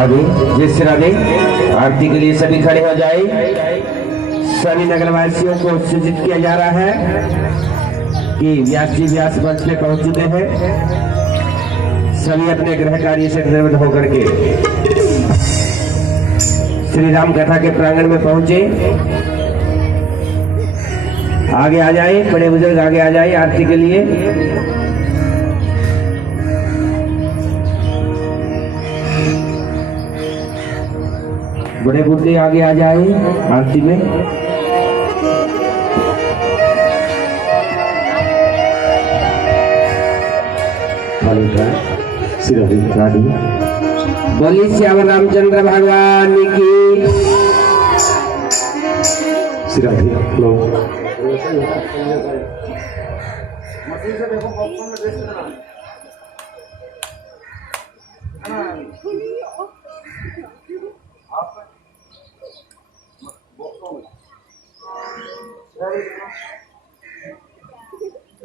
राधे जय श्री राधे। आरती के लिए सभी खड़े हो जाए। सभी नगरवासियों को सूचित किया जा रहा है कि व्यास जी व्यास मंच पे पहुंच चुके हैं। सभी अपने गृह कार्य से निवृत्त होकर के श्री राम कथा के प्रांगण में पहुंचे। आगे आ जाए, बड़े बुजुर्ग आगे आ जाए आरती के लिए। बड़े बुजुर्ग आगे आ जाए आरती में। बोली श्याम रामचंद्र भगवान की।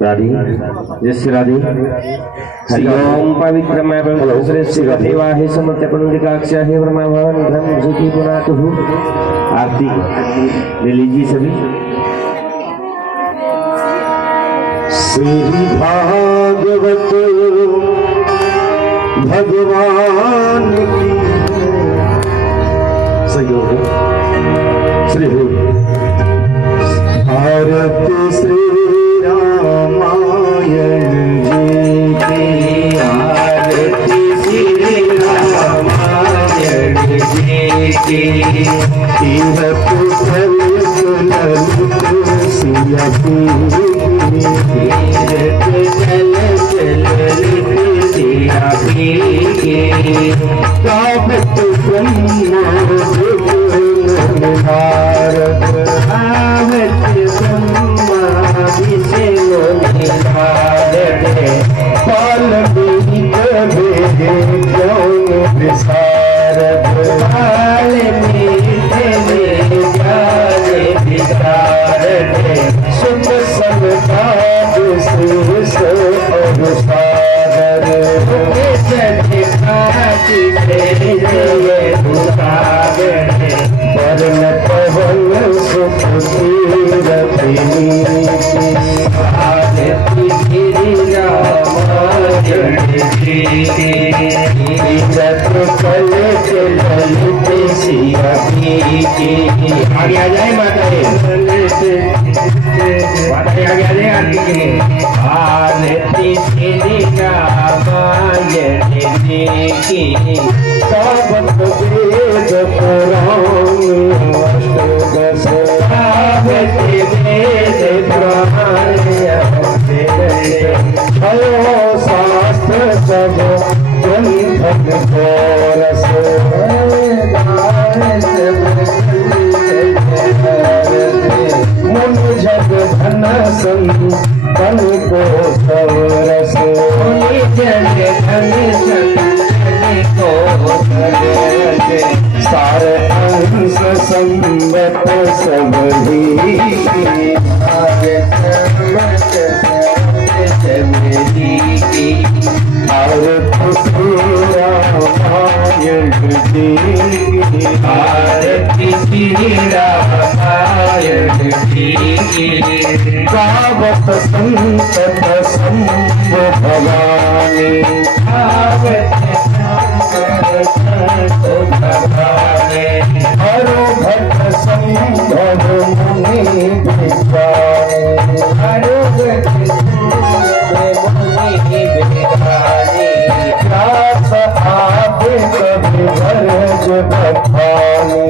राधे जय श्री राधे। हरि ओम पवित्रमय पवित्र श्री देवा हे समर्थ पुण्यकाक्ष हे ब्रह्मा भवन धर्म ज्योति पुनातु। आरती ले लीजिए सभी। श्री भागवत भगवान की सहयोग श्री भारत श्री रामायण जी की आरती श्री रामायण जी की। तीरथ फल ललित सिया कामत आगे आ जाए माता आगे आ जाए आरती के लिए। आरती श्री रामायण जी की। शास्त्र सब मन जग धन संतन को सरस जग धन को सारे अंश संबत सब आरती श्री रामायण जी। गावत संतत संभ भवानी हरो भट्ट संभव मुनि विद्वानी। हरो भट्ट मुनि विद्वानी। दास आदि कवि भरज बखानी।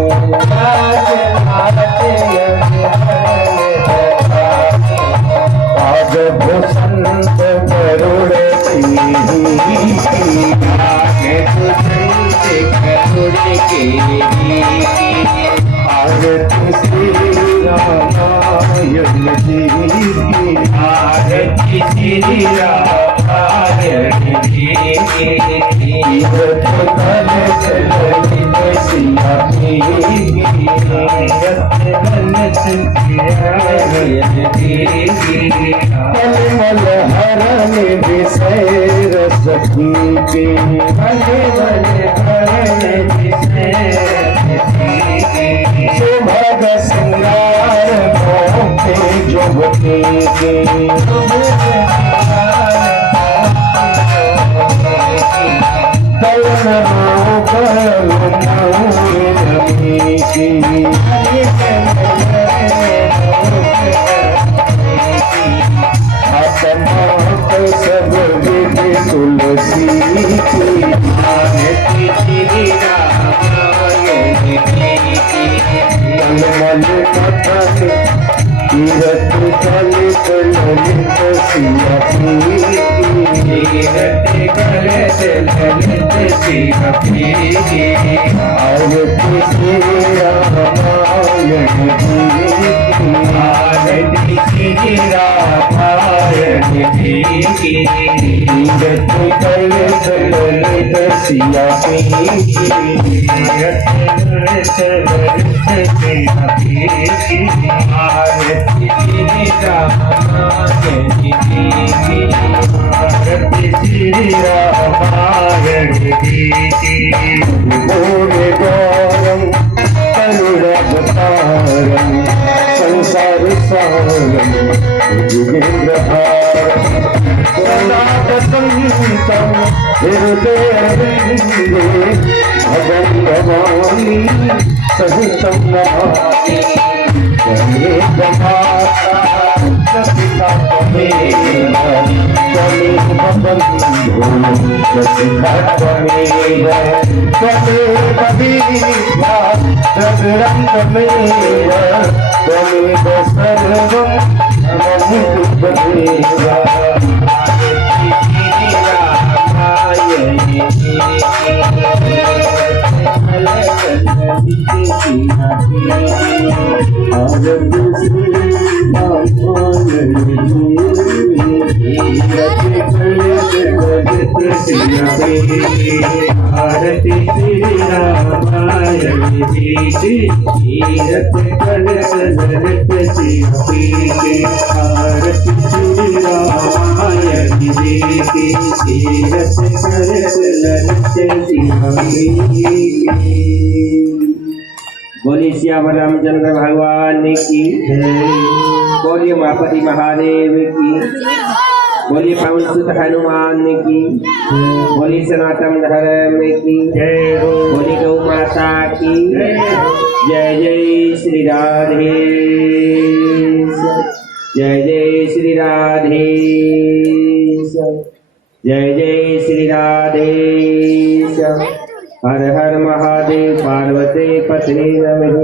आज भूषंत गरुड़ आरती श्री रामायण जी की। आरती श्री रामायण जी की। कलमल हरण विषय रस की। शोभते सब तुलसी मल कथन तीरथ कल ललित सिया आरती श्री रामायण तीरथ कल ललित सिया गौरम करुणवतारम संसार सारम जुगेन्द्रहारम संतम हृदय भगन भवानी सहितम नमामि त्वमेव माता पिता त्वमेव बन्धो सखा त्वमेव विद्या जगरं त्वमेव सर्वं मम त्वमेव आरती श्री रामायण तीरथ कल ललित सिया आरती श्री रामायण तीरथ कल ललित सिया। बोलिए श्याम रामचंद्र भगवान की बोलिए मापति महादेव की बोलिए पवन सुत हनुमान की बोलिए सनातन धर्म की बोलिए गौ माता की जय जय श्री राधे जय जय श्री राधे जय जय श्री राधे हर हर महादेव पार्वती पते नमः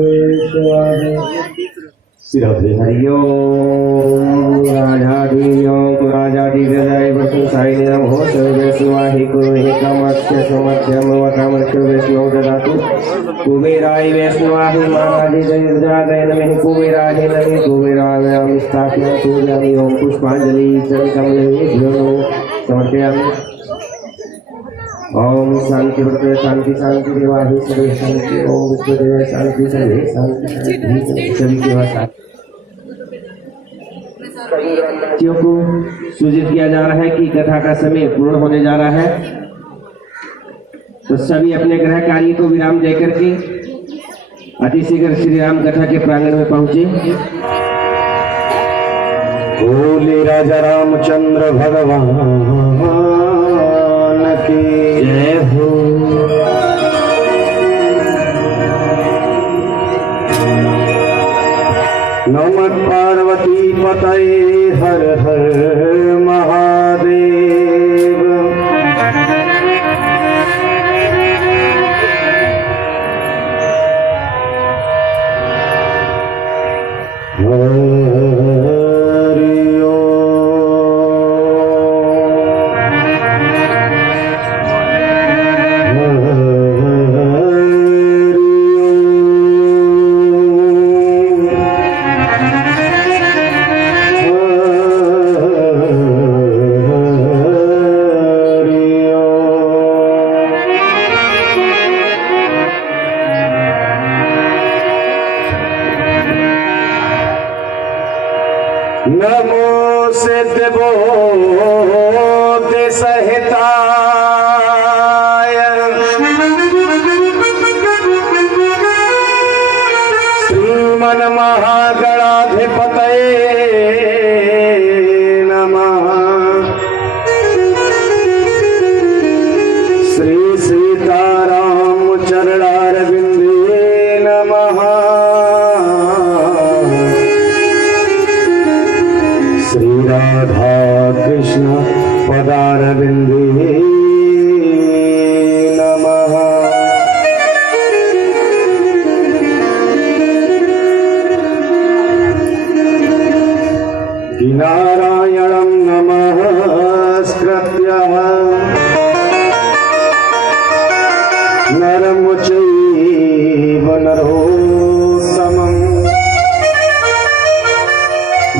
हरिओम राजाधि हृदय वसु साई नमो सर्वस्वाहि कुरुहि कामाख्य समर्थ्यम वकामर्क्य वैष्णव ददातु कुबेराय वैष्णवाहि महाराज जय नमः कुबेराय नमः कुबेराय स्थापयामि पूजयामि ओम पुष्पांजलि चरणकमले समर्पयामि। ओम शांति व्रत शांति शांति देवाहि सर्वे शांति ओम विश्वदेव शांति सर्वे शांति सभी देवा शांति। बच्चियों को सूचित किया जा रहा है कि कथा का समय पूर्ण होने जा रहा है, तो सभी अपने ग्रह कार्य को विराम देकर के अतिशीघ्र श्री राम कथा के प्रांगण में पहुंचे। बोले राजा रामचंद्र भगवान की जय हो। नमः पार्वती पतये हर हर महादेव। नमो सिद्ध बोध सहिताय श्रीमन महागणाधिपतये श्री राधा कृष्ण पदारविंदे नमः। नारायणं नमस्कृत्य नरं चैव नरोत्तमं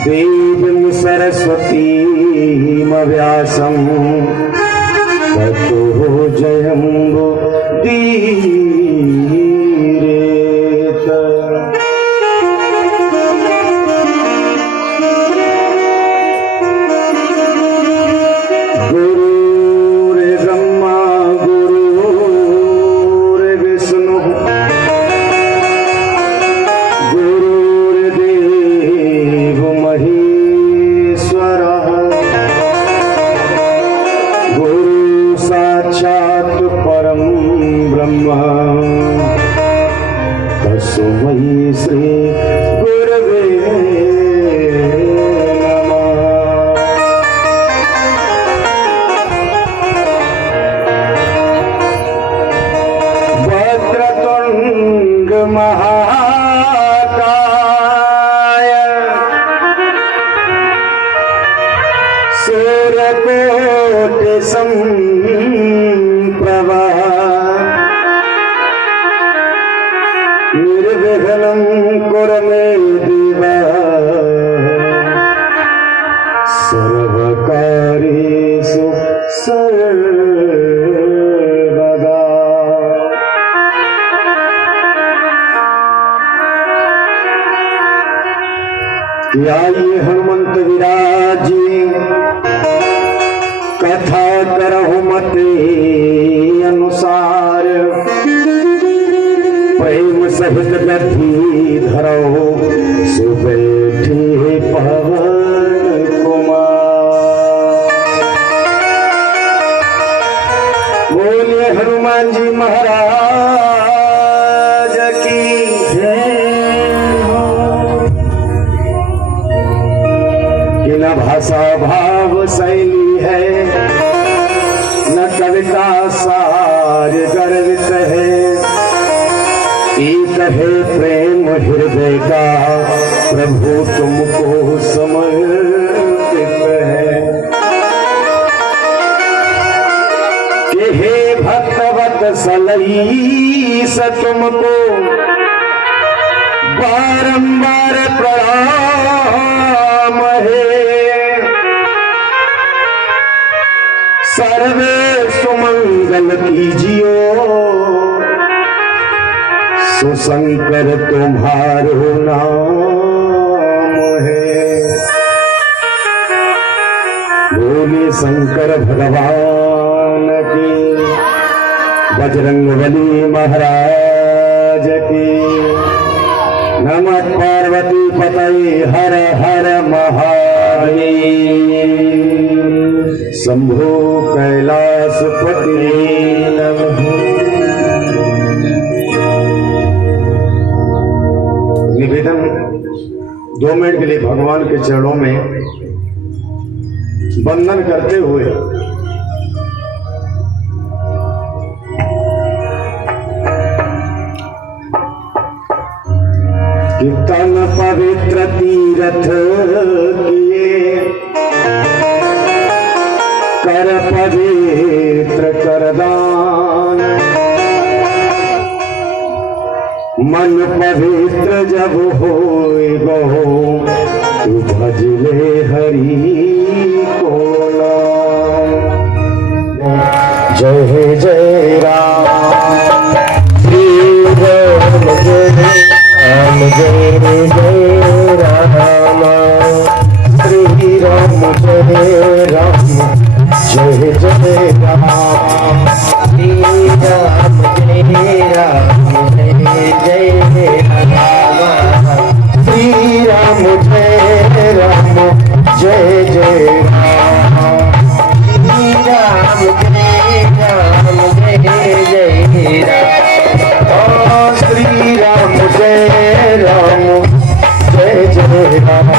देवीं सरस्वतीं व्यासं ततो जयमुदीरयेत्। गुरुर्ब्रह्मा गुरुर्विष्णुः गुरुर्देवो महेश्वरः गुरु साक्षात् परं ब्रह्म तस्मै श्री गुरवे महाकाय सूर्यकोटि संप्रभा निर्विघ्नं कुरु मे देव सर्वकार्येषु सर्वदा। आइए हनुमंत विराजी कथा करहु मते अनुसार प्रेम सहित गति धरो सुबैठे पवन कुमार। बोलिए हनुमान जी महाराज की जय। न भाषा भाव शैली है न कविता सार गर्वित है, एक है प्रेम हृदय का प्रभु तुमको समर्पित है। कि हे भक्तवत सलईस तुमको बारंबार प्रणाम है। सर्वे सुमंगल कीजियो सुशंकर तुम्हारो नाम है। बोले शंकर भगवान की, बजरंगबली महाराज की। नमः पार्वती पतये हर हर महादेव। शंभो कैलासपति नमः। निवेदन 2 मिनट के लिए भगवान के चरणों में वंदन करते हुए तन पवित्र तीर्थ किए कर पवित्र करदान। मन पवित्र जब होए गो तू भजले हरि को नाम। जय जय राम श्री राम जय राम जय जय राम श्री राम जय राम जय जय राम श्री राम जय राम जय जय राम श्री राम जय राम जय जय राम श्री राम जय राम जय जय राम श्री राम जय राम जय जय राम।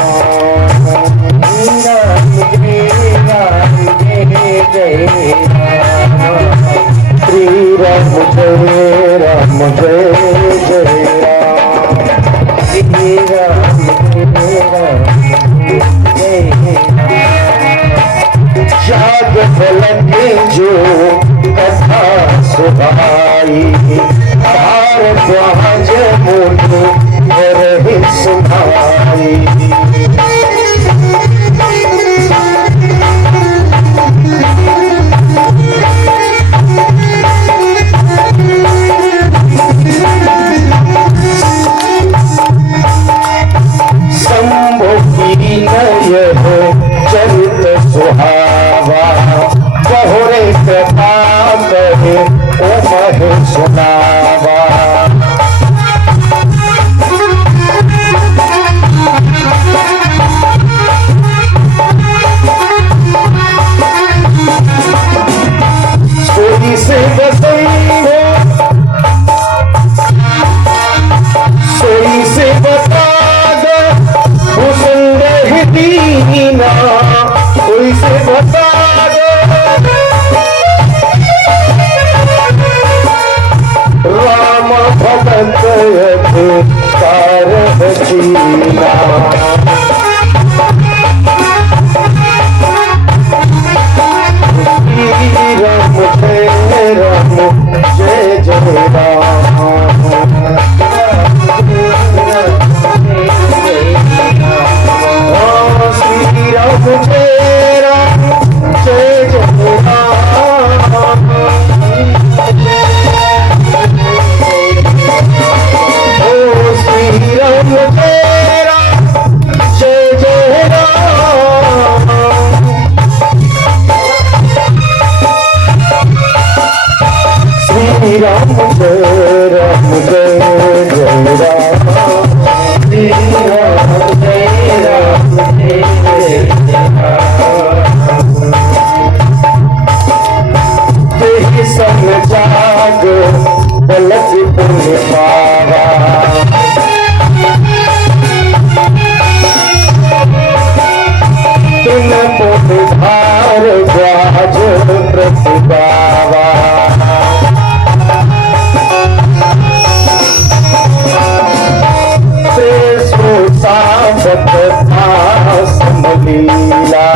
है ओ महे सुनावा। सोई से बसई हो सोई से बता दो हुस्न है दीना, सोई से बता दो राम भगत कार जीना। राम जय राम जय जय राम। श्री राम जय राम जय जय राम। ओ श्री राम जय राम जय जय राम। श्री राम जय राम जय जय राम। श्री राम जय राम जय जय राम। जय सन जाग बलत पुण्य पावा। तिन पुत धार गाज प्रतिभावा। समलीला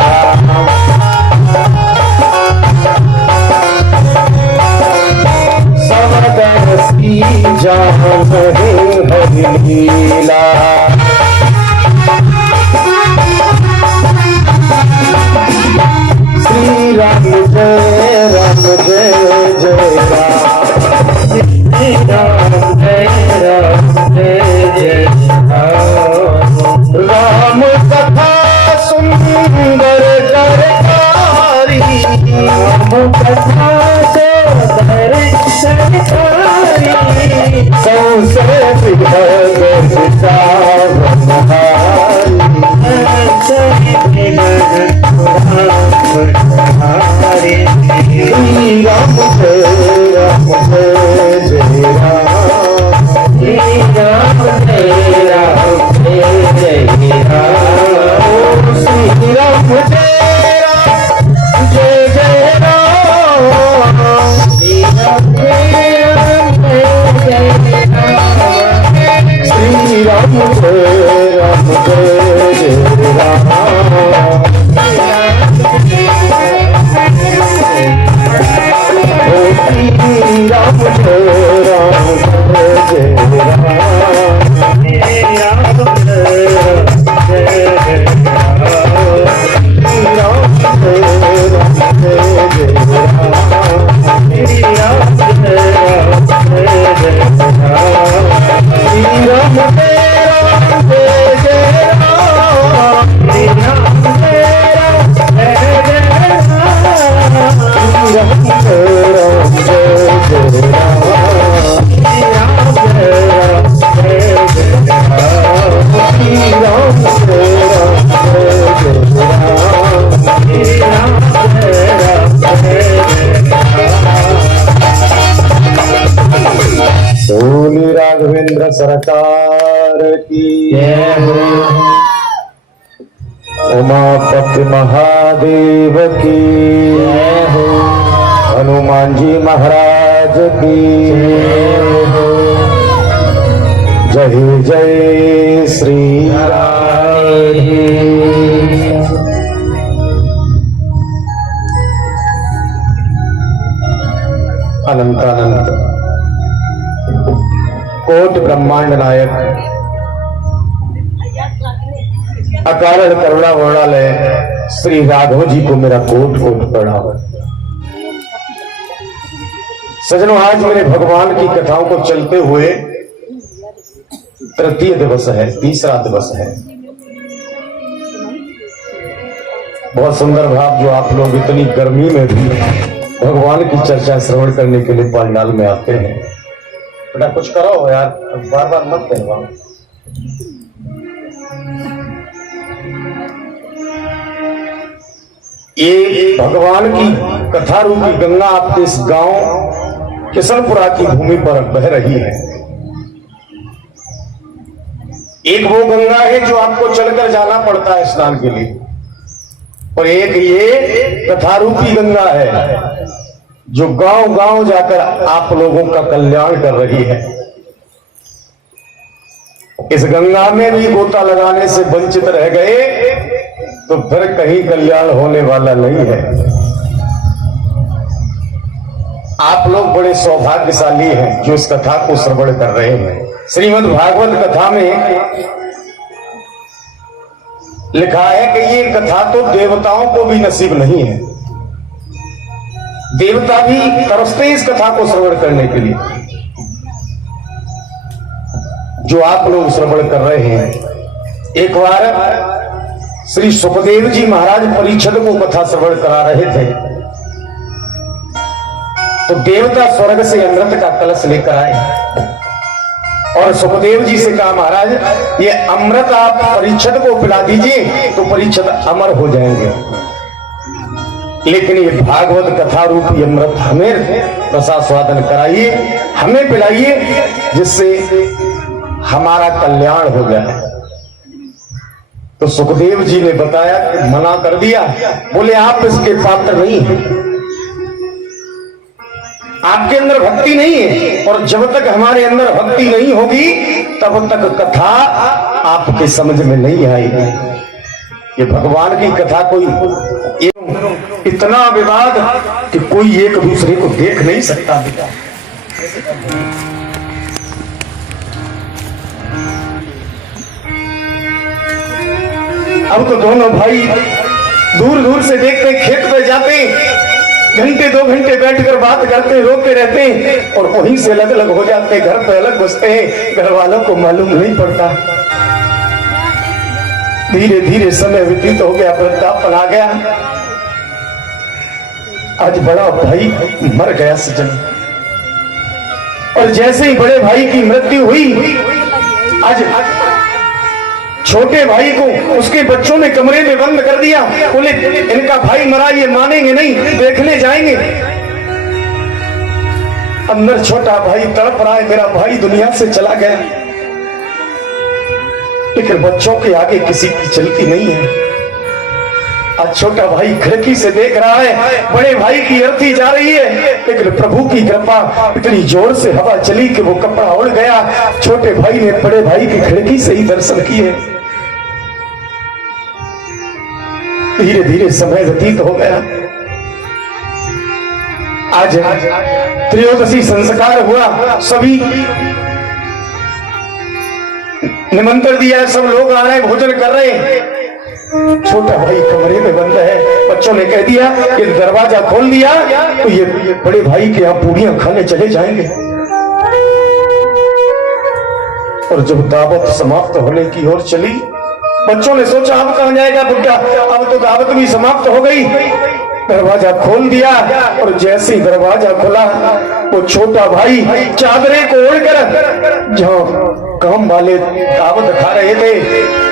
समदर की जान हरि लीला। श्री राम जय जय राम। श्री राम जय जय राम। राम कथा सुंदर करकारी। राम कथा सुंदर करकारी। संशय विभग श्री राम जय राम जय जय राम। श्री राम जय राम जय जय राम। श्री राम जय राम जय जय राम। श्री राम जय राम जय जय राम। श्री राम जय राम जय जय राम। श्री राम जय राम जय जय राम। श्री राम जय राम जय जय राम। श्री राम जय राम जय जय राम। श्री राम जय राम जय जय राम। श्री राम जय राम जय जय राम। श्री राम जय राम जय जय राम। श्री राम जय राम जय जय राम। श्री राम जय राम जय जय राम। श्री राम जय राम जय जय राम। श्री राम जय राम जय जय राम। सोनी राघवेंद्र सरकार की जय हो। उमापति महादेव की जय हो। हनुमान जी महाराज की जय हो। जय जय श्री राम। अनंत अनंत कोट ब्रह्मांड नायक अकारण करुणा वर्णालय श्री राघव जी को मेरा कोट कोट प्रणाम। सजनों, आज मेरे भगवान की कथाओं को चलते हुए तृतीय दिवस है, तीसरा दिवस है। बहुत सुंदर भाव जो आप लोग इतनी गर्मी में भी भगवान की चर्चा श्रवण करने के लिए पंडाल में आते हैं। बेटा कुछ करो यार, बार बार मत कहवाओ। ये भगवान की कथा रूपी गंगा आपके इस गांव किशनपुरा की भूमि पर बह रही है। एक वो गंगा है जो आपको चलकर जाना पड़ता है स्नान के लिए, और एक ये कथा रूपी गंगा है जो गांव गांव जाकर आप लोगों का कल्याण कर रही है। इस गंगा में भी गोता लगाने से वंचित रह गए तो फिर कहीं कल्याण होने वाला नहीं है। आप लोग बड़े सौभाग्यशाली हैं जो इस कथा को श्रवण कर रहे हैं। श्रीमद् भागवत कथा में लिखा है कि ये कथा तो देवताओं को भी नसीब नहीं है। देवता भी तरसते इस कथा को श्रवण करने के लिए जो आप लोग श्रवण कर रहे हैं। एक बार श्री सुखदेव जी महाराज परीक्षित को कथा श्रवण करा रहे थे तो देवता स्वर्ग से अमृत का कलश लेकर आए और सुखदेव जी से कहा, महाराज ये अमृत आप परीक्षित को पिला दीजिए तो परीक्षित अमर हो जाएंगे, लेकिन ये भागवत कथा रूपी अमृत हमें रसास्वादन कराइए, हमें पिलाइए, जिससे हमारा कल्याण हो जाए। तो सुखदेव जी ने बताया, मना कर दिया, बोले आप इसके पात्र नहीं हैं, आपके अंदर भक्ति नहीं है, और जब तक हमारे अंदर भक्ति नहीं होगी तब तक कथा आपके समझ में नहीं आएगी। ये भगवान की कथा कोई इतना विवाद कि कोई एक दूसरे को देख नहीं सकता। अब तो दोनों भाई दूर दूर से देखते, खेत पे जाते, घंटे 2 घंटे बैठकर बात करते, रोते रहते हैं और वहीं से अलग अलग हो जाते, घर पे अलग बसते हैं, घर वालों को मालूम नहीं पड़ता। धीरे धीरे समय व्यतीत हो गया, वृद्धापन आ गया। आज बड़ा भाई मर गया सजन, और जैसे ही बड़े भाई की मृत्यु हुई, आज छोटे भाई को उसके बच्चों ने कमरे में बंद कर दिया। बोले इनका भाई मरा, ये मानेंगे नहीं, देखने जाएंगे। अंदर छोटा भाई तड़प रहा है, मेरा भाई दुनिया से चला गया, लेकिन बच्चों के आगे किसी की चलती नहीं है। आज छोटा भाई खिड़की से देख रहा है, बड़े भाई की अर्थी जा रही है, लेकिन प्रभु की कृपा इतनी जोर से हवा चली कि वो कपड़ा उड़ गया। छोटे भाई ने बड़े भाई की खिड़की से ही दर्शन किए। धीरे धीरे समय व्यतीत हो गया। आज त्रयोदशी संस्कार हुआ, सभी निमंत्रण दिया, सब लोग आ रहे हैं, भोजन कर रहे हैं। छोटा भाई कमरे में बंद है। बच्चों ने कह दिया कि दरवाजा खोल दिया तो ये बड़े भाई के यहाँ पूड़ियां खाने चले जाएंगे। और जब दावत समाप्त होने की ओर चली, बच्चों ने सोचा अब कहां जाएगा बुड्ढा, अब तो दावत भी समाप्त हो गई। दरवाजा खोल दिया और जैसे ही दरवाजा खुला, वो छोटा भाई चादरे को ओढ़कर जहां काम वाले दावत खा रहे थे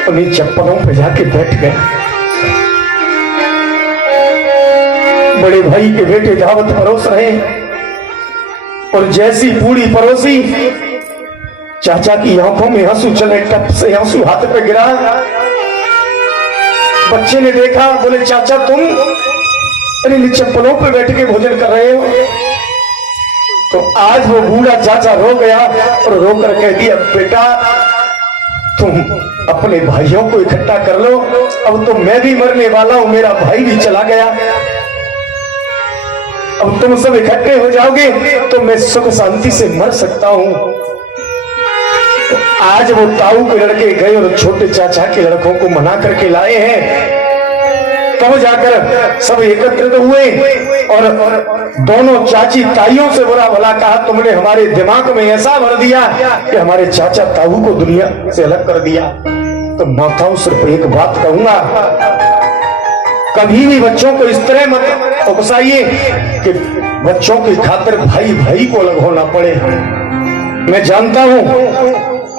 उन्हीं चप्पलों पे जाके बैठ गए। बड़े भाई के बेटे दावत परोस रहे और जैसी पूरी परोसी, चाचा की आंखों में आंसू चले, टप से आंसू हाथ पे गिरा। बच्चे ने देखा, बोले चाचा तुम अरे चप्पलों पे बैठ के भोजन कर रहे हो। तो आज वो बूढ़ा चाचा रो गया और रोकर कह दिया, बेटा तुम अपने भाइयों को इकट्ठा कर लो, अब तो मैं भी मरने वाला हूं, मेरा भाई भी चला गया, अब तुम सब इकट्ठे हो जाओगे तो मैं सुख शांति से मर सकता हूं। तो आज वो ताऊ के लड़के गए और छोटे चाचा के लड़कों को मना करके लाए हैं। तब जाकर सब एकत्रित हुए और दोनों चाची ताइयों से बुरा भला कहा, तुमने हमारे दिमाग में ऐसा भर दिया कि हमारे चाचा ताऊ को दुनिया से अलग कर दिया। तो माताओं सिर्फ एक बात कहूंगा, कभी भी बच्चों को इस तरह मत उकसाइए कि बच्चों की खातिर भाई भाई को अलग होना पड़े। मैं जानता हूं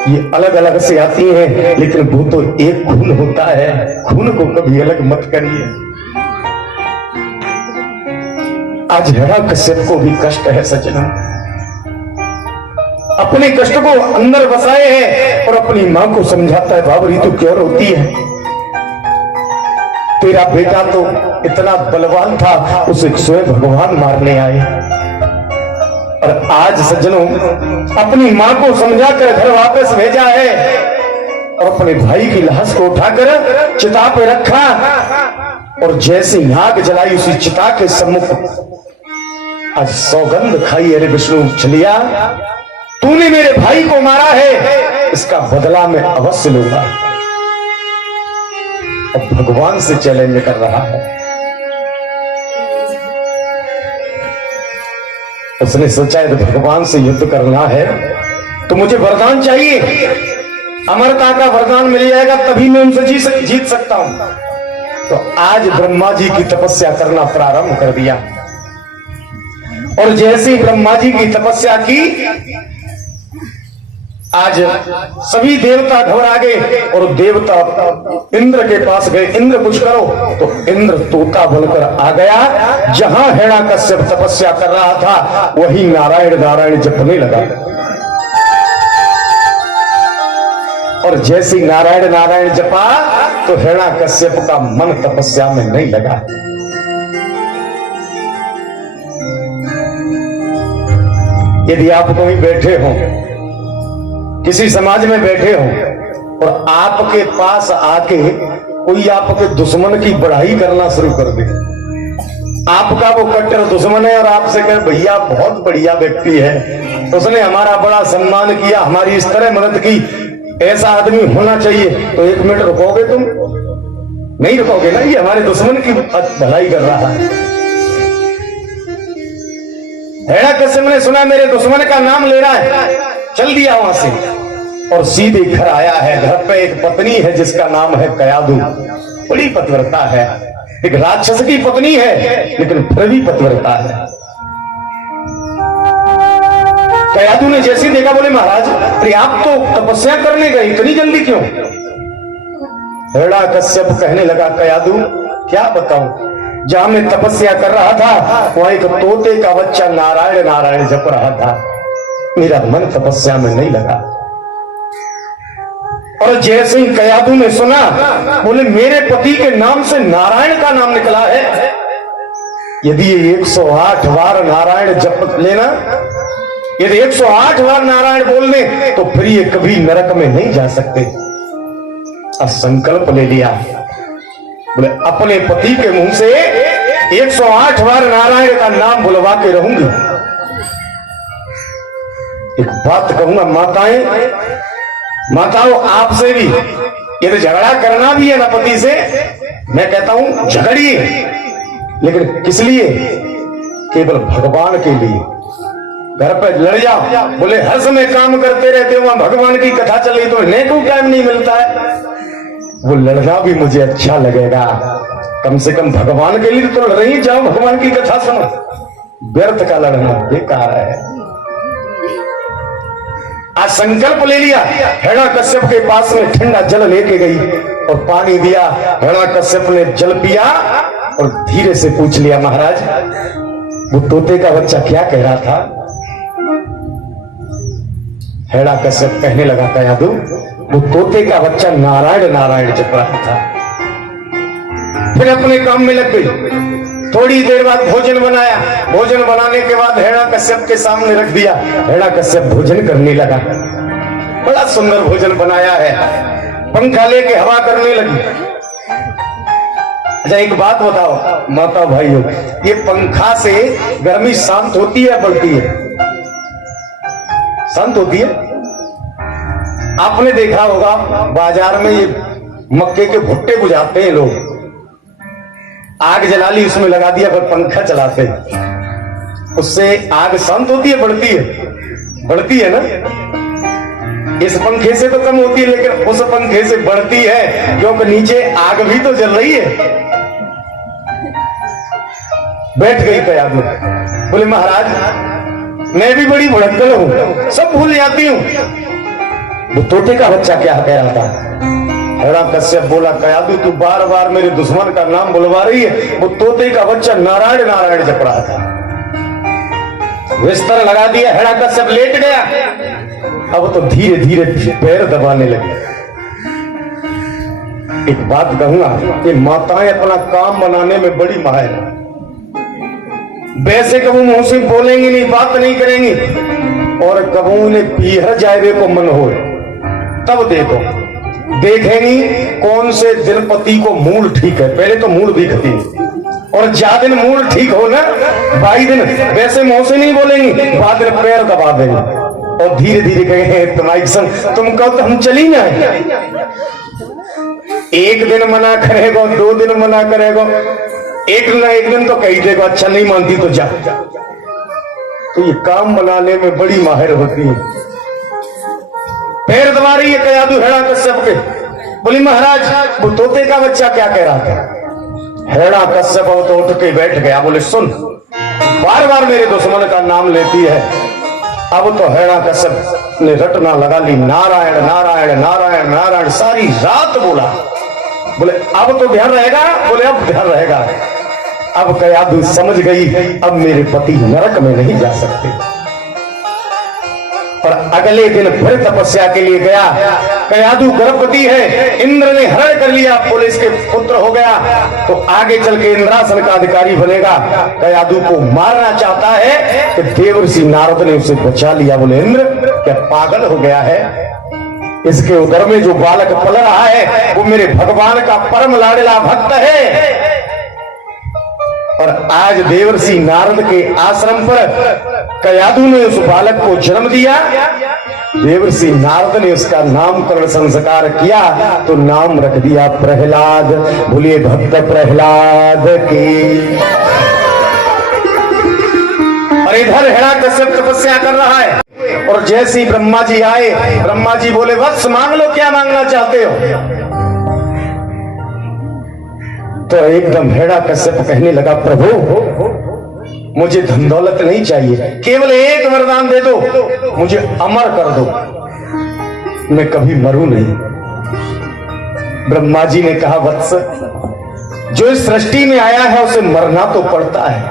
ये अलग अलग से आती हैं, लेकिन वो तो एक खून होता है, खून को कभी अलग मत करिए। आज हिरण्यकश्यप को भी कष्ट है सज्जनों, अपने कष्ट को अंदर बसाए है और अपनी मां को समझाता है, बाबरी तू क्यों रोती है, तेरा बेटा तो इतना बलवान था, उसे स्वयं भगवान मारने आए। और आज सज्जनों अपनी मां को समझाकर घर वापस भेजा है और अपने भाई की लाश को उठाकर चिता पे रखा और जैसे आग जलाई उसी चिता के सम्मुख आज सौगंध खाई, अरे विष्णु चलिया तूने मेरे भाई को मारा है, इसका बदला मैं अवश्य लूंगा। अब भगवान से चैलेंज कर रहा है। उसने सोचा है तो भगवान से युद्ध करना है तो मुझे वरदान चाहिए, अमरता का वरदान मिल जाएगा तभी मैं उनसे जीत सकता हूं। तो आज ब्रह्मा जी की तपस्या करना प्रारंभ कर दिया और जैसे ही ब्रह्मा जी की तपस्या की आज सभी देवता घबरा गए और देवता इंद्र के पास गए, इंद्र कुछ करो। तो इंद्र तोता बनकर आ गया, जहां हिरण्यकश्यप तपस्या कर रहा था वही नारायण नारायण जपने लगा। और जैसे नारायण नारायण जपा तो हिरण्यकश्यप का मन तपस्या में नहीं लगा। यदि आप कहीं बैठे हो, किसी समाज में बैठे हो और आपके पास आके कोई आपके दुश्मन की बढ़ाई करना शुरू कर दे, आपका वो कट्टर दुश्मन है और आपसे कहे भैया बहुत बढ़िया व्यक्ति है, उसने हमारा बड़ा सम्मान किया, हमारी इस तरह मदद की, ऐसा आदमी होना चाहिए, तो 1 मिनट रुकोगे तुम? नहीं रुकोगे ना, ये हमारे दुश्मन की भलाई कर रहा है। हिरण्यकश्यप ने सुना मेरे दुश्मन का नाम ले रहा है, चल दिया वहां से और सीधे घर आया है। घर पे एक पत्नी है जिसका नाम है कयादू, बड़ी पतिव्रता है, एक राक्षस की पत्नी है लेकिन फिर भी पतिव्रता है। कयादू ने जैसे देखा बोले महाराज अरे आप तो तपस्या करने गए, इतनी जल्दी क्यों? हिरण्यकश्यप कहने लगा कयादू क्या बताऊं, जहां मैं तपस्या कर रहा था वहां एक तोते का बच्चा नारायण नारायण जप रहा था, मेरा मन तपस्या में नहीं लगा। और जैसे ही कयादू ने सुना बोले मेरे पति के नाम से नारायण का नाम निकला है, यदि ये 108 बार नारायण जप लेना, यदि 108 बार नारायण बोल ले तो फिर ये कभी नरक में नहीं जा सकते। अब संकल्प ले लिया, बोले अपने पति के मुंह से 108 बार नारायण का नाम बुलवा के रहूंगी। एक बात कहूंगा माताओं आपसे भी, यदि झगड़ा करना भी है ना पति से, मैं कहता हूं झगड़िए, लेकिन किस लिए? केवल भगवान के लिए। घर पर लड़ जाओ, बोले हर समय काम करते रहते हो, वहां भगवान की कथा चल रही तो इन्हें को टाइम नहीं मिलता है, वो लड़ना भी मुझे अच्छा लगेगा, कम से कम भगवान के लिए तो लड़ रही जाओ, भगवान की कथा सुनो। व्यर्थ का लड़ना बेकार है। आज संकल्प ले लिया, हिरण्यकश्यप के पास में ठंडा जल लेके गई और पानी दिया। हिरण्यकश्यप ने जल पिया और धीरे से पूछ लिया महाराज वो तोते का बच्चा क्या कह रहा था? हिरण्यकश्यप कहने लगा कयादू वो तोते का बच्चा नारायण नारायण जप रहा था। फिर अपने काम में लग गई। थोड़ी देर बाद भोजन बनाया, भोजन बनाने के बाद हिरण्यकश्यप के सामने रख दिया। हिरण्यकश्यप भोजन करने लगा, बड़ा सुंदर भोजन बनाया है, पंखा लेके हवा करने लगी। अच्छा एक बात बताओ माता भाइयों, ये पंखा से गर्मी शांत होती है बढ़ती है? शांत होती है। आपने देखा होगा बाजार में ये मक्के के भुट्टे बुझाते हैं लोग, आग जला ली उसमें लगा दिया फिर पंखा चलाते हैं, उससे आग शांत होती है बढ़ती है? बढ़ती है ना। इस पंखे से तो कम होती है लेकिन उस पंखे से बढ़ती है, क्योंकि नीचे आग भी तो जल रही है। बैठ गई कयादू। बोले महाराज मैं भी बड़ी भुड़क्कल हूं, सब भूल जाती हूं। वो तोते का बच्चा क्या कह रहा था? हिरण्यकश्यप बोला कयादू तू बार बार मेरे दुश्मन का नाम बुलवा रही है। वो तोते का बच्चा नारायण नारायण जप रहा था। बिस्तर लगा दिया, हिरण्यकश्यप लेट गया। अब तो धीरे धीरे पैर दबाने लगे। एक बात कहूंगा कि माताएं अपना काम बनाने में बड़ी माहिर हैं। वैसे कबू मुंह से बोलेंगी नहीं, बात नहीं करेंगी, और कबू उन्हें पीहर जाए को मन हो तब देखो देखेंगी कौन से दिन पति को मूड ठीक है। पहले तो मूड दिखती है, और ज्यादा दिन मूड ठीक हो ना 22 दिन वैसे मुंह से नहीं बोलेंगी, बाद में पैर दबा देंगे और धीरे धीरे कहेंगे तुम्हारी संग तुम कहो तो हम चली जाए। एक दिन मना करेगा, 2 दिन मना करेगा, एक दिन तो कही देगा अच्छा नहीं मानती तो जा। तो ये काम बनाने में बड़ी माहिर होती है। पैर दबा रही है कयादू हिरण्यकश्यप के। बोली महाराज वो तोते का बच्चा क्या कह रहा था? हिरण्यकश्यप तो उठ के बैठ गया। बोले सुन बार बार मेरे दुश्मन का नाम लेती है। अब तो हिरण्यकश्यप ने रटना लगा ली नारायण नारायण नारायण नारायण, सारी रात बोला। बोले अब तो ध्यान रहेगा? बोले अब ध्यान रहेगा। अब कयादू समझ गई अब मेरे पति नरक में नहीं जा सकते। और अगले दिन फिर तपस्या के लिए गया। कयादू गर्भवती है, इंद्र ने हरण कर लिया, पुलिस के पुत्र हो गया, तो आगे चल के इंद्रासन का अधिकारी बनेगा। कयादू को मारना चाहता है कि देवर्षि नारद ने उसे बचा लिया। बोले इंद्र क्या पागल हो गया है? इसके उदर में जो बालक पल रहा है वो मेरे भगवान का परम लाडला भक्त है। और आज देवर्षि नारद के आश्रम पर कयादू ने उस बालक को जन्म दिया। देवर्षि नारद ने उसका नामकरण संस्कार किया तो नाम रख दिया प्रहलाद। बोलिए भक्त प्रहलाद की। और इधर हिरण्यकश्यप तपस्या कर रहा है, और जैसे ही ब्रह्मा जी आए, ब्रह्मा जी बोले वत्स मांग लो क्या मांगना चाहते हो? तो एकदम हिरण्यकश्यप कहने लगा प्रभु मुझे धन दौलत नहीं चाहिए, केवल एक वरदान दे दो, मुझे अमर कर दो, मैं कभी मरूं नहीं। ब्रह्मा जी ने कहा वत्स जो इस सृष्टि में आया है उसे मरना तो पड़ता है,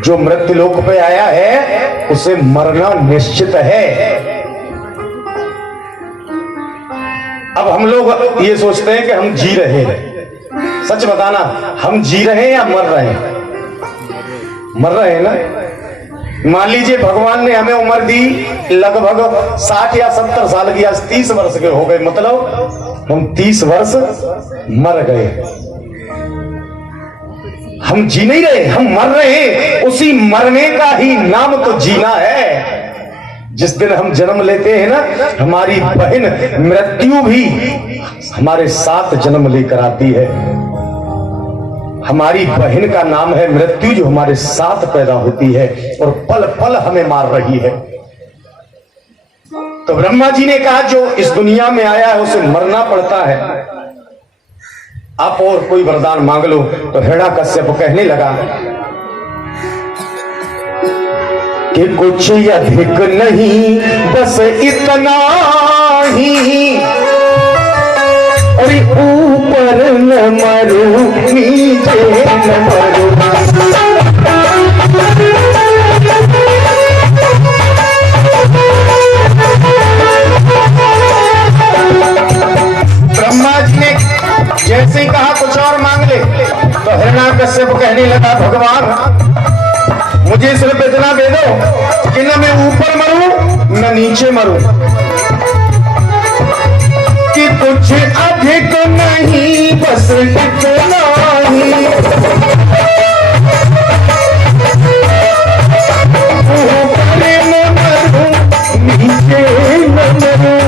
जो मृत्यु लोक पे आया है उसे मरना निश्चित है। अब हम लोग ये सोचते हैं कि हम जी रहे हैं। सच बताना हम जी रहे हैं या मर रहे हैं? मर रहे हैं ना। मान लीजिए भगवान ने हमें उम्र दी लगभग 60 या 70 साल की, आज 30 वर्ष के हो गए, मतलब हम 30 वर्ष मर गए। हम जी नहीं रहे, हम मर रहे हैं। उसी मरने का ही नाम तो जीना है। जिस दिन हम जन्म लेते हैं ना, हमारी बहन मृत्यु भी हमारे साथ जन्म लेकर आती है। हमारी बहन का नाम है मृत्यु, जो हमारे साथ पैदा होती है और पल पल हमें मार रही है। तो ब्रह्मा जी ने कहा जो इस दुनिया में आया है उसे मरना पड़ता है, आप और कोई वरदान मांग लो। तो हिरण्यकश्यप कहने लगा कि कुछ अधिक नहीं बस इतना ही, अरे ऊपर न मरूं नीचे न मरूं। ब्रह्मा जी ने जैसे ही कहा कुछ और मांग ले, तो हिरण्यकश्यप कहने लगा भगवान मुझे सिर्फ इतना दे दो कि न मैं ऊपर मरूं न नीचे मरूं, कि कुछ अधिक नहीं बस इतना ही, ऊपर न मरूं नीचे न मरूं।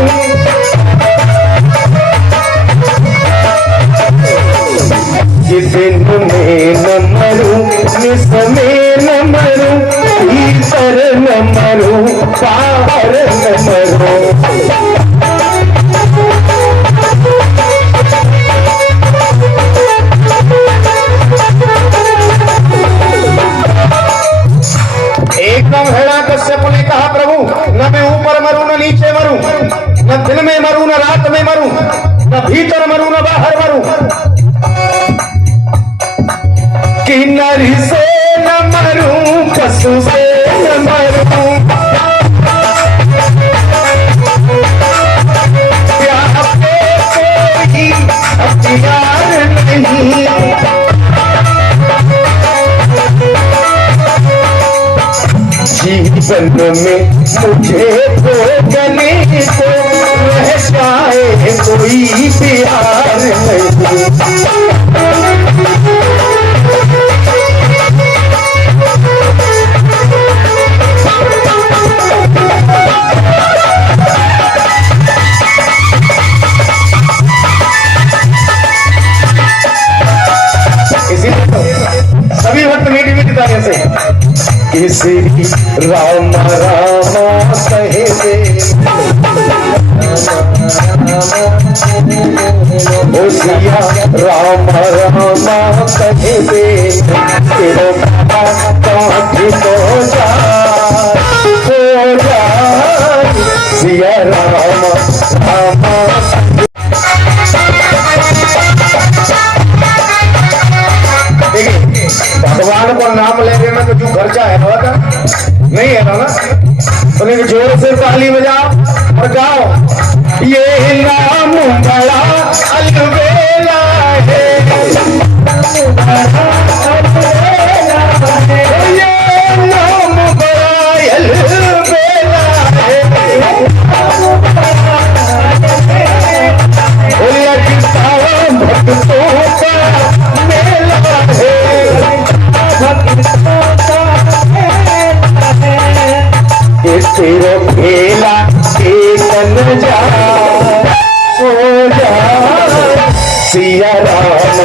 दिन में न मरूं निस में न मरूं, भीतर न मरूं बाहर न मरूं। कि नर से न मरूं पशु से न मरूं प्यार पे कोई हथियार नहीं जीवन में मुझे तो गले को रह जाए कोई प्यार नहीं सभी भक्त मीठी मीठी तालियों से किसी राम राम कहे ओ सिया राम राम कहे तेरो कांठ हो जाए सिया राम राम भगवान को नाम लेने में तो जो खर्चा है ना नहीं है ना तो नहीं जोर से ताली बजाओ और गाओ ये नाम बड़ा अलबेला है ये नाम बड़ा अलबेला है भक्तों का मेला है तेरो खेला केतन जा हो जा सिया राम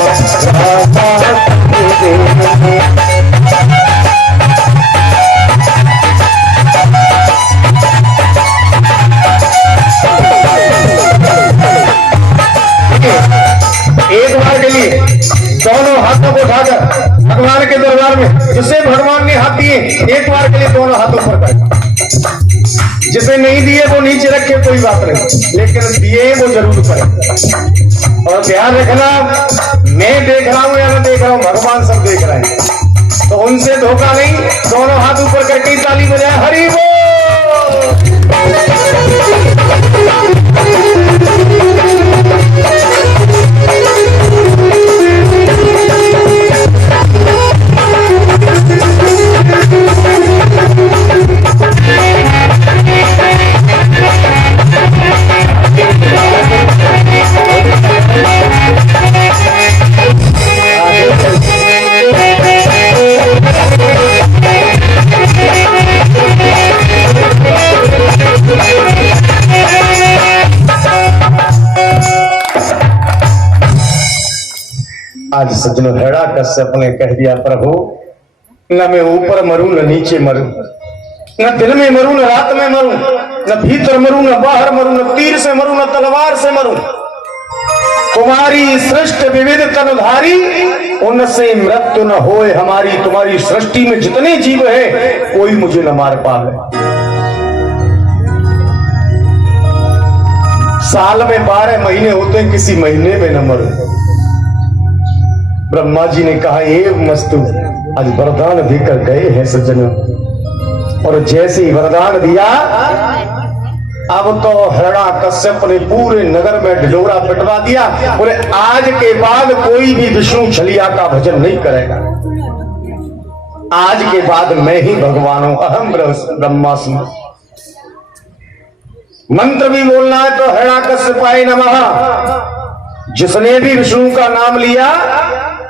एक बार के लिए दोनों हाथों को उठाकर भगवान के दरबार में जिसे भगवान ने हाथ दिए एक बार के लिए दोनों हाथों पर कर जिसे नहीं दिए वो नीचे रखे कोई बात नहीं लेकिन दिए वो जरूर करें और ध्यान रखना मैं देख रहा हूं या मैं देख रहा हूं भगवान सब देख रहे हैं तो उनसे धोखा नहीं दोनों हाथ ऊपर करके ताली बजाए हरि बोल आज सज्जनों हेड़ा कश्यप ने कह दिया प्रभु न मैं ऊपर मरूं न नीचे मरूं न दिन में मरूं न रात में मरूं न भीतर मरूं न बाहर मरूं न तीर से मरूं न तलवार से मरूं तुम्हारी सृष्टि विविध तनुधारी उनसे मृत्यु न होए हमारी तुम्हारी सृष्टि में जितने जीव है कोई मुझे न मार पावे साल में 12 महीने होते हैं किसी महीने में न मरूं ब्रह्मा जी ने कहा ये मस्तु आज वरदान देकर गए हैं सज्जन और जैसे ही वरदान दिया अब तो हिरणा कश्यप ने पूरे नगर में ढिढोरा पिटवा दिया बोले आज के बाद कोई भी विष्णु छलिया का भजन नहीं करेगा आज के बाद मैं ही भगवान हूं अहम ब्रह्मास्मि मंत्र भी बोलना है तो हिरणा कश्यपाय नमः जिसने भी विष्णु का नाम लिया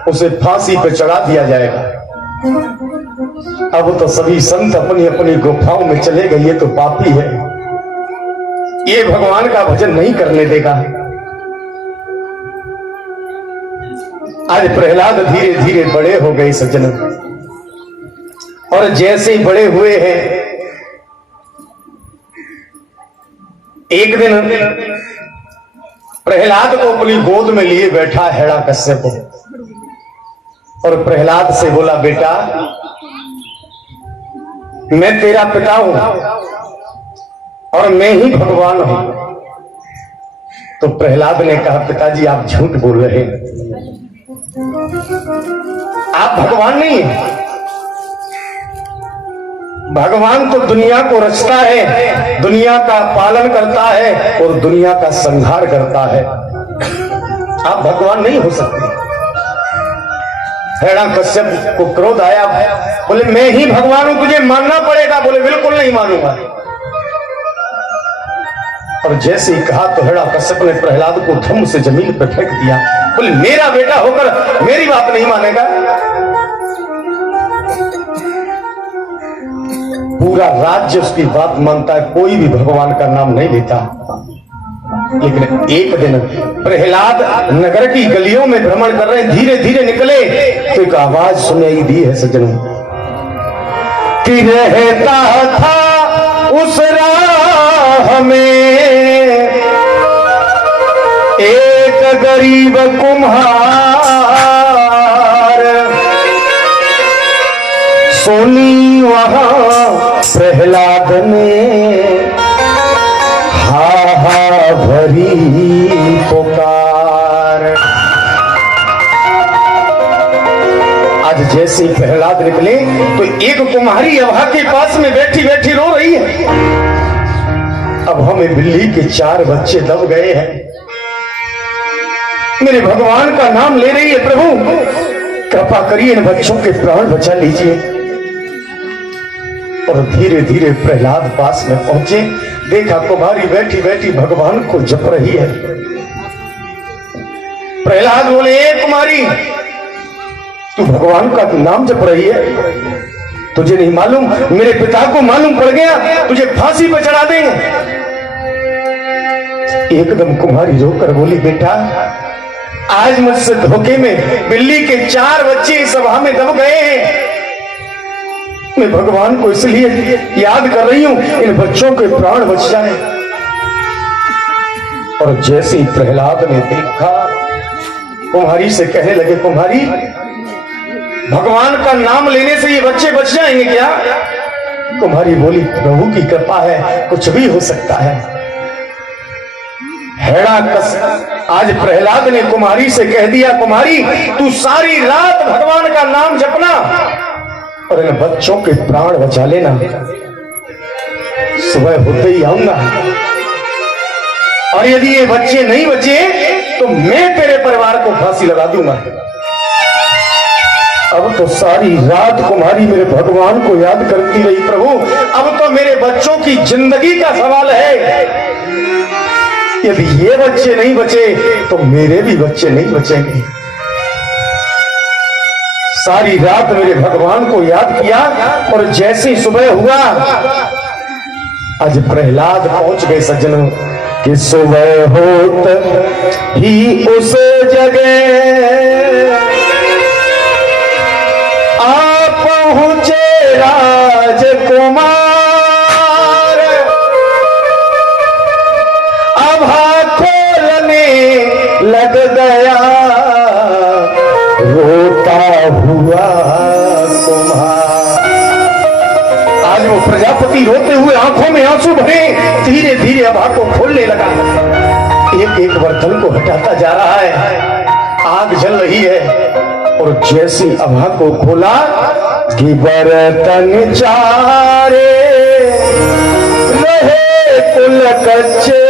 उसे फांसी पे चढ़ा दिया जाएगा अब तो सभी संत अपनी अपनी गुफाओं में चले गए ये तो पापी है ये भगवान का भजन नहीं करने देगा आज प्रहलाद धीरे धीरे बड़े हो गए सज्जन और जैसे ही बड़े हुए हैं एक दिन प्रहलाद को अपनी गोद में लिए बैठा हेड़ा कश्यप और प्रहलाद से बोला बेटा मैं तेरा पिता हूं और मैं ही भगवान हूं तो प्रहलाद ने कहा पिताजी आप झूठ बोल रहे हैं आप भगवान नहीं हैं। भगवान तो दुनिया को रचता है, दुनिया का पालन करता है और दुनिया का संहार करता है। आप भगवान नहीं हो सकते। हिरण्यकश्यप को क्रोध आया, बोले मैं ही भगवान हूं, तुझे मानना पड़ेगा। बोले बिल्कुल नहीं मानूंगा। और जैसे ही कहा तो हिरण्यकश्यप ने प्रहलाद को धम्म से जमीन पर फेंक दिया। बोले मेरा बेटा होकर मेरी बात नहीं मानेगा। पूरा राज्य उसकी बात मानता है, कोई भी भगवान का नाम नहीं लेता। लेकिन एक दिन प्रहलाद नगर की गलियों में भ्रमण कर रहे, धीरे धीरे निकले तो एक आवाज सुनाई दी है सज्जनों, कि रहता था उस राह में एक गरीब कुम्हार, सोनी वहां प्रहलाद ने हा हा भरी पुकार। आज जैसे ही प्रहलाद निकले तो एक कुम्हारी अभा के पास में बैठी बैठी रो रही है। अब हमें बिल्ली के 4 बच्चे दब गए हैं, मेरे भगवान का नाम ले रही है, प्रभु कृपा करिए इन बच्चों के प्राण बचा लीजिए। और धीरे धीरे प्रहलाद पास में पहुंचे, देखा कुमारी बैठी बैठी भगवान को जप रही है। प्रहलाद बोले, ए कुमारी, तू भगवान का नाम जप रही है, तुझे नहीं मालूम? मेरे पिता को मालूम पड़ गया, तुझे फांसी पर चढ़ा देंगे। एकदम कुमारी रोकर बोली, बेटा आज मुझसे धोखे में बिल्ली के 4 बच्चे सभा में दब गए हैं। मैं भगवान को इसलिए याद कर रही हूं, इन बच्चों के प्राण बच जाए। और जैसे ही प्रहलाद ने देखा, कुम्हारी से कहने लगे, कुम्हारी भगवान का नाम लेने से ये बच्चे बच जाएंगे क्या? कुम्हारी बोली, प्रभु की कृपा है, कुछ भी हो सकता है। आज प्रहलाद ने कुमारी से कह दिया, कुमारी तू सारी रात भगवान का नाम जपना और इन बच्चों के प्राण बचा लेना, सुबह होते ही आऊंगा। और यदि ये बच्चे नहीं बचे तो मैं तेरे परिवार को फांसी लगा दूंगा। अब तो सारी रात कुमारी मेरे भगवान को याद करती रही, प्रभु अब तो मेरे बच्चों की जिंदगी का सवाल है। यदि ये बच्चे नहीं बचे तो मेरे भी बच्चे नहीं बचेंगे। सारी रात मेरे भगवान को याद किया और जैसे ही सुबह हुआ, आज प्रहलाद पहुंच गए सज्जनों कि सुबह होत ही उस जगह आ पहुंचे राजकुमार। अभा खोलने लग गया रोता हुआ कुम्हार। आज वो प्रजापति रोते हुए आंखों में आंसू भरे धीरे धीरे अभा को खोलने लगा। एक एक बर्तन को हटाता जा रहा है, आग जल रही है। और जैसे अभा को खोला कि बर्तन चारे रहे कुल कच्चे,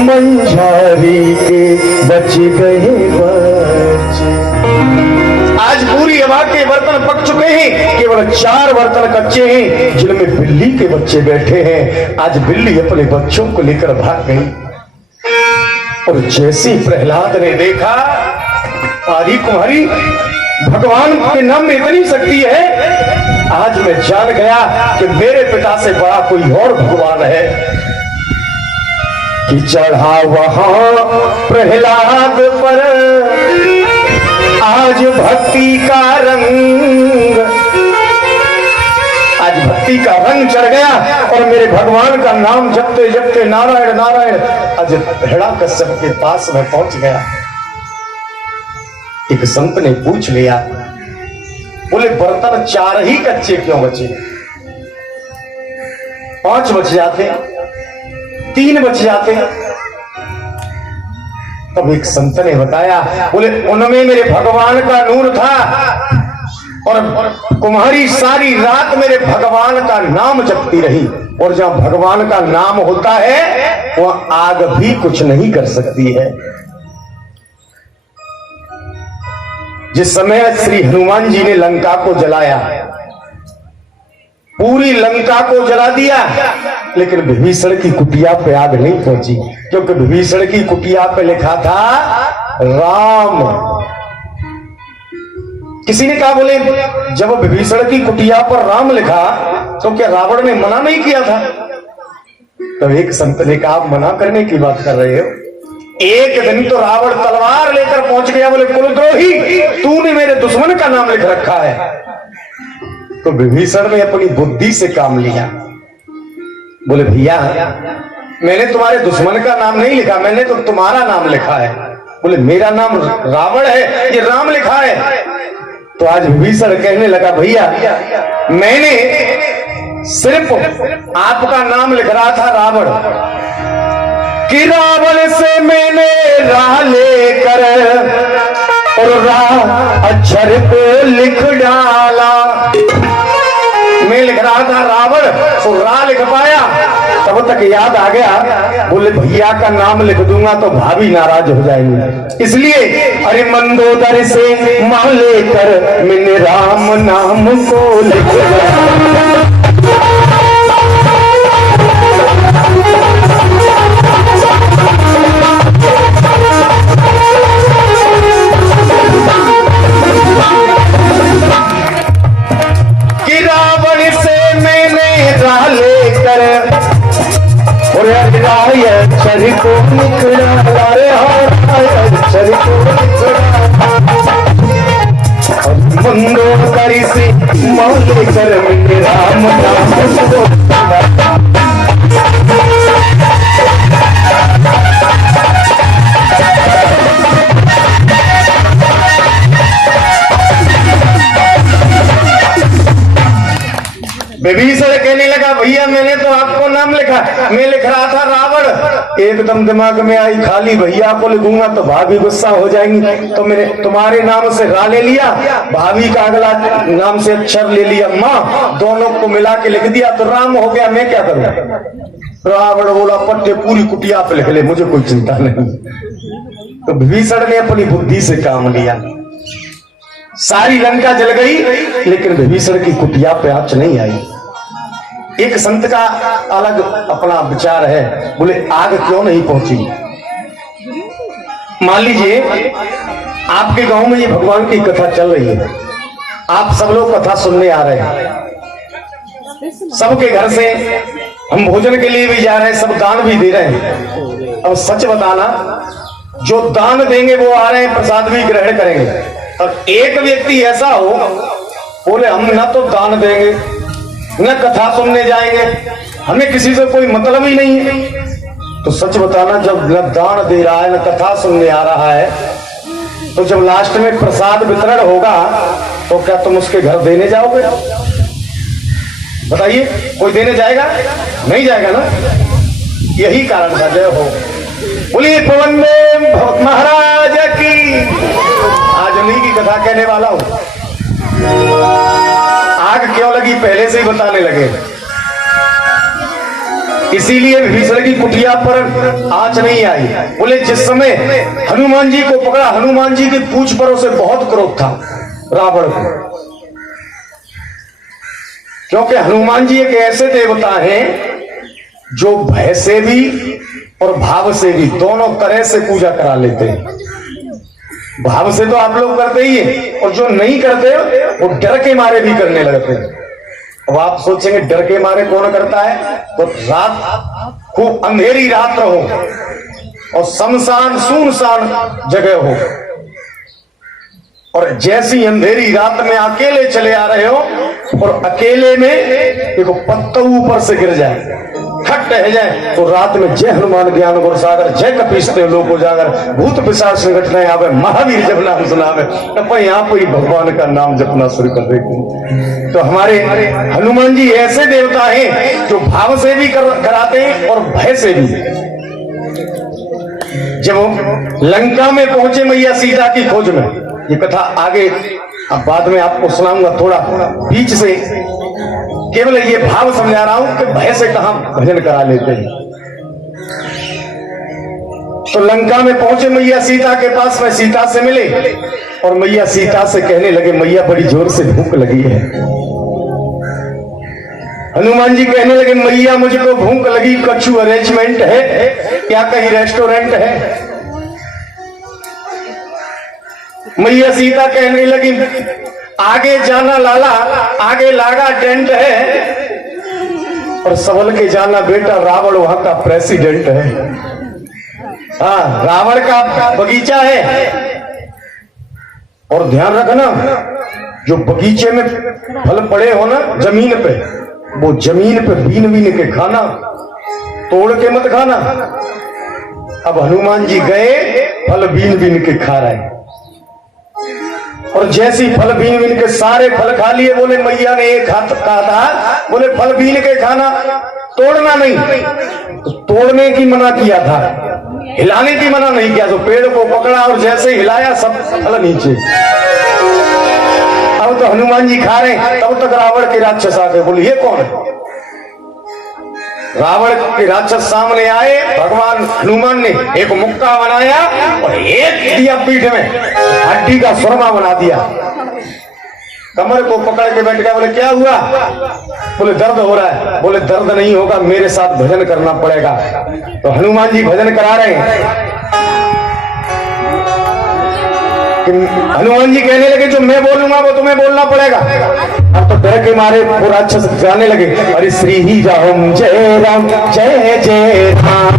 मंझारी के बच गए बच्चे। आज पूरी अभा के बर्तन पक चुके हैं, केवल 4 बर्तन कच्चे हैं जिनमें बिल्ली के बच्चे बैठे हैं। आज बिल्ली अपने बच्चों को लेकर भाग गई। और जैसे प्रहलाद ने देखा, आरी कुमारी भगवान के नाम में इतनी शक्ति है, आज मैं जान गया कि मेरे पिता से बड़ा कोई और भगवान है। कि चढ़ा वहां प्रहलाद पर आज भक्ति का रंग, आज भक्ति का रंग चढ़ गया और मेरे भगवान का नाम जपते जपते नारायण नारायण आज हिरण्यकश्यप के पास में पहुंच गया। एक संत ने पूछ लिया, बोले बर्तन 4 ही कच्चे क्यों बचे? 5 बच जाते, 3 बच जाते। तब एक संत ने बताया, बोले उनमें मेरे भगवान का नूर था और कुम्हारी सारी रात मेरे भगवान का नाम जपती रही, और जहां भगवान का नाम होता है वह आग भी कुछ नहीं कर सकती है। जिस समय श्री हनुमान जी ने लंका को जलाया, पूरी लंका को जला दिया, लेकिन विभीषण की कुटिया पे आग नहीं पहुंची, क्योंकि विभीषण की कुटिया पे लिखा था राम। किसी ने कहा, बोले जब विभीषण की कुटिया पर राम लिखा तो क्या रावण ने मना नहीं किया था? तो एक संत ने कहा, आप मना करने की बात कर रहे हो? एक दिन तो रावण तलवार लेकर पहुंच गया, बोले कुलद्रोही, तूने मेरे दुश्मन का नाम लिख रखा है। तो विभीषण ने अपनी बुद्धि से काम लिया, बोले भैया मैंने तुम्हारे दुश्मन का नाम नहीं लिखा, मैंने तो तुम्हारा नाम लिखा है। बोले मेरा नाम रावण है, ये राम लिखा है। तो आज विभीषण कहने लगा, भैया मैंने सिर्फ आपका नाम लिख रहा था रावण, कि रावण से मैंने राह लेकर और राह अक्षर को लिख डाला। मैं लिख रहा था रावण, तो राह लिख पाया, तब तक याद आ गया, बोले भैया का नाम लिख दूंगा तो भाभी नाराज हो जाएंगे, इसलिए अरे मंदोदर से मां लेकर मैंने राम नाम को लिख दिया। अक्षर को निकला मंदोदरी से मौले कर मेरे राम नाम को। विभीषण कहने लगा, भैया मैंने तो आपको नाम लिखा, मैं लिख रहा था रावण। एकदम दिमाग में आई, खाली भैया को लिखूंगा तो भाभी गुस्सा हो जाएंगी, तो मैंने तुम्हारे नाम से रा ले लिया, भाभी का अगला नाम से अक्षर ले लिया माँ, दोनों को मिला के लिख दिया तो राम हो गया। मैं क्या करूं? रावण बोला, पट्टे पूरी कुटिया पे लिख ले, मुझे कोई चिंता नहीं। तो विभीषण ने अपनी बुद्धि से काम लिया, सारी लंका जल गई, लेकिन विभीषण की कुटिया पे आंच नहीं आई। एक संत का अलग अपना विचार है, बोले आग क्यों नहीं पहुंची? मान लीजिए आपके गांव में ये भगवान की कथा चल रही है, आप सब लोग कथा सुनने आ रहे हैं, सबके घर से हम भोजन के लिए भी जा रहे हैं, सब दान भी दे रहे हैं। अब सच बताना, जो दान देंगे वो आ रहे हैं, प्रसाद भी ग्रहण करेंगे, और एक व्यक्ति ऐसा हो बोले हम न तो दान देंगे न कथा सुनने जाएंगे, हमें किसी से कोई मतलब ही नहीं है, तो सच बताना, जब न दान दे रहा है न कथा सुनने आ रहा है, तो जब लास्ट में प्रसाद वितरण होगा तो क्या तुम उसके घर देने जाओगे? बताइए, कोई देने जाएगा? नहीं जाएगा ना। यही कारण था। जय हो, बोलिए पवन में महाराज की। आज उन्हीं की कथा कहने वाला हूं। आग क्यों लगी पहले से ही बताने लगे, इसीलिए विभीषण की कुटिया पर आंच नहीं आई। बोले जिस समय हनुमान जी को पकड़ा, हनुमान जी की पूंछ पर उसे बहुत क्रोध था रावण को, क्योंकि हनुमान जी एक ऐसे देवता हैं जो भय से भी और भाव से भी दोनों तरह से पूजा करा लेते हैं। भाव से तो आप लोग करते ही हैं, और जो नहीं करते वो डर के मारे भी करने लगते हैं। अब आप सोचेंगे डर के मारे कौन करता है? तो रात खूब अंधेरी रात हो और शमशान सुनसान जगह हो, और जैसी अंधेरी रात में अकेले चले आ रहे हो और अकेले में देखो पत्ता ऊपर से गिर जाए, खट रह जाए, तो रात में जय हनुमान ज्ञान गुण सागर, जय कपीसते लोग उजागर, भूत पिशाच संगठन आवे, महावीर जब नाम सुनावे, तब यहाँ पर भगवान का नाम जपना शुरू कर देते। तो हमारे हनुमान जी ऐसे देवता हैं जो भाव से भी कराते हैं और भय से भी। जब लंका में पहुंचे मैया सीता की खोज में, ये कथा आगे अब बाद में आपको सुनाऊंगा, थोड़ा बीच से केवल ये भाव समझा रहा हूं कि भय से कहां भजन करा लेते हैं। तो लंका में पहुंचे मैया सीता के पास में, सीता से मिले और मैया सीता से कहने लगे, मैया बड़ी जोर से भूख लगी है। हनुमान जी कहने लगे, मैया मुझको भूख लगी, कछु अरेंजमेंट है क्या, कहीं रेस्टोरेंट है? मैया सीता कहने लगी, आगे जाना लाला, आगे लागा टेंट है, और सबल के जाना बेटा, रावण वहां का प्रेसिडेंट है। हाँ, रावण का बगीचा है, और ध्यान रखना जो बगीचे में फल पड़े हो ना जमीन पे, वो जमीन पे बीन बीन के खाना, तोड़ के मत खाना। अब हनुमान जी गए, फल बीन बीन के खा रहे, और जैसी फल बीन बीन के सारे फल खा लिए। बोले मैया ने एक हाथ कहा था, बोले फल बीन के खाना, तोड़ना नहीं। तो तोड़ने की मना किया था, हिलाने की मना नहीं किया। तो पेड़ को पकड़ा और जैसे हिलाया सब फल नीचे। अब तो हनुमान जी खा रहे हैं, तब तक रावण के राक्षस आ गए। बोले ये कौन है? रावण के राक्षस सामने आए, भगवान हनुमान ने एक मुक्का बनाया और एक दिया पीठ में, हड्डी का सुरमा बना दिया, कमर को पकड़ के बैठ गया। बोले क्या हुआ? बोले दर्द हो रहा है। बोले दर्द नहीं होगा, मेरे साथ भजन करना पड़ेगा। तो हनुमान जी भजन करा रहे हैं। हनुमान जी कहने लगे, जो मैं बोलूंगा वो तुम्हें बोलना पड़ेगा। अब तो डर के मारे वो राक्षस गाने लगे, अरे श्री ही राम जय राम जय जय राम,